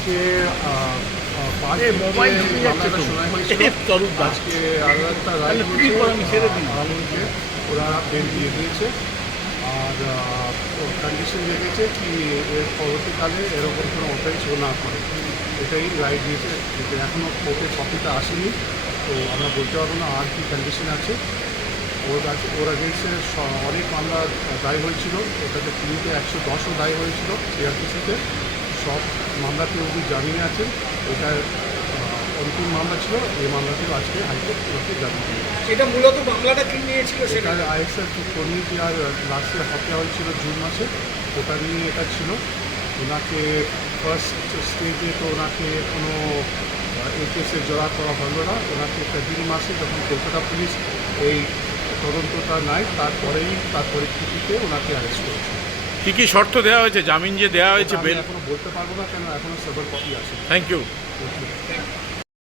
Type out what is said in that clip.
আজকে মামলাটা শোনা হয়েছিল। আজকে আরও একটা রায় হয়েছে, আলমকে ওরা বেল দিয়ে দিয়েছে। আর কন্ডিশন রেখেছে কি এর পরবর্তীকালে এরকম কোনো অফেন্স ও না করে, এটাই রায় দিয়েছে। কিন্তু এখনও কোর্টের কপিটা আসেনি, তো আমরা বলতে পারবো না আর কি কন্ডিশন আছে। ওর আগেন্সে অনেক মামলা দায় হয়েছিল, ওটাতে পুলিশে 110ও দায় হয়েছিল সিআরপিসিতে। সব মামলাতে উনি জামিনে আছেন। এটার অন্তিম মামলা ছিল, এই মামলাটিও আজকে হাইকোর্ট ওনাকে জামিন দিয়ে। এটা মূলত মামলাটা কি নিয়েছিল সেটা এটার আইএসএফ কর্মীটি আর লাস্টে হত্যা হয়েছিল জুন মাসে, ওটা নিয়ে এটা ছিল। ওনাকে ফার্স্ট স্টেজে তো ওনাকে কোনো এই কেসে জড়া করা হলো না। ওনাকে ফেব্রুয়ারি মাসে যখন কলকাতা পুলিশ এই তদন্তটা নেয়, তারপরেই তার পরিস্থিতিতে ওনাকে অ্যারেস্ট করেছে। কী কী শর্ত দেওয়া হয়েছে, জামিন যে দেওয়া হয়েছে, আমি বেল? এখনো বলতে পারবো না, কেন এখনো সেভার কপি আছে। Thank you. Thank you.